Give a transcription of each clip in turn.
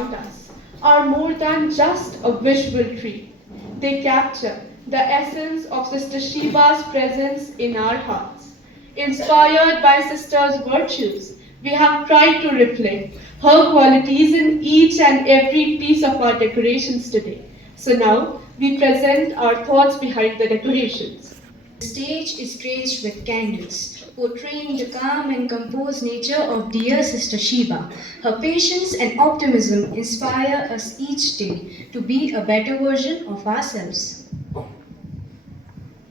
around us are more than just a visual treat. They capture the essence of Sister Sheba's presence in our hearts. Inspired by Sister's virtues, we have tried to reflect her qualities in each and every piece of our decorations today. So now we present our thoughts behind the decorations. The stage is graced with candles, portraying the calm and composed nature of dear Sister Sheba. Her patience and optimism inspire us each day to be a better version of ourselves.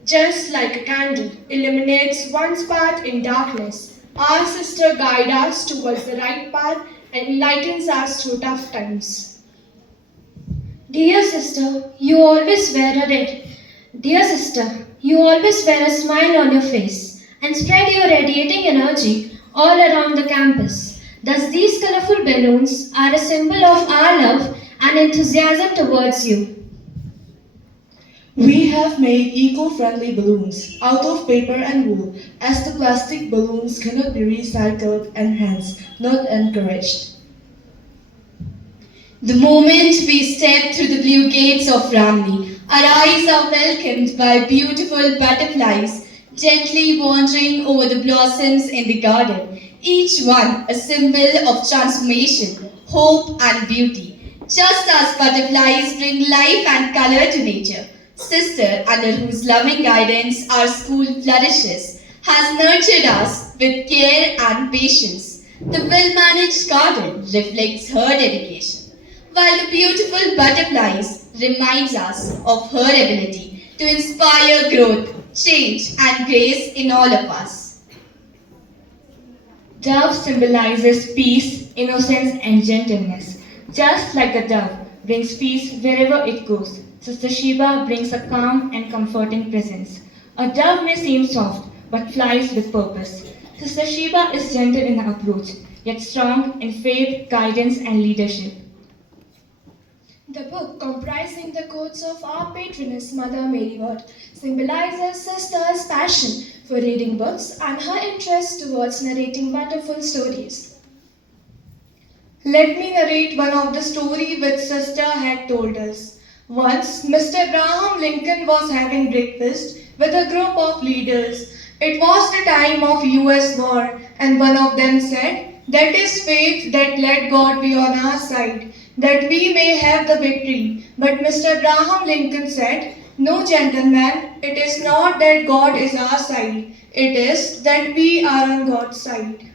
Just like a candle illuminates one's path in darkness, our sister guides us towards the right path and enlightens us through tough times. Dear sister, you always wear a red. Dear sister, you always wear a smile on your face and spread your radiating energy all around the campus. Thus, these colorful balloons are a symbol of our love and enthusiasm towards you. We have made eco-friendly balloons out of paper and wool, as the plastic balloons cannot be recycled and hence not encouraged. The moment we step through the blue gates of Ramni, our eyes are welcomed by beautiful butterflies gently wandering over the blossoms in the garden, each one a symbol of transformation, hope and beauty. Just as butterflies bring life and color to nature, Sister, under whose loving guidance our school flourishes, has nurtured us with care and patience. The well-managed garden reflects her dedication, while the beautiful butterflies reminds us of her ability to inspire growth, change and grace in all of us. Dove symbolizes peace, innocence, and gentleness. Just like a dove brings peace wherever it goes, Sister Sheba brings a calm and comforting presence. A dove may seem soft, but flies with purpose. Sister Sheba is gentle in her approach, yet strong in faith, guidance, and leadership. The book, comprising the quotes of our patroness Mother Mary Ward, symbolizes Sister's passion for reading books and her interest towards narrating wonderful stories. Let me narrate one of the stories which Sister had told us. Once, Mr. Abraham Lincoln was having breakfast with a group of leaders. It was the time of US war, and one of them said, "That is faith that let God be on our side, that we may have the victory." But Mr. Abraham Lincoln said, "No, gentlemen, it is not that God is our side, it is that we are on God's side."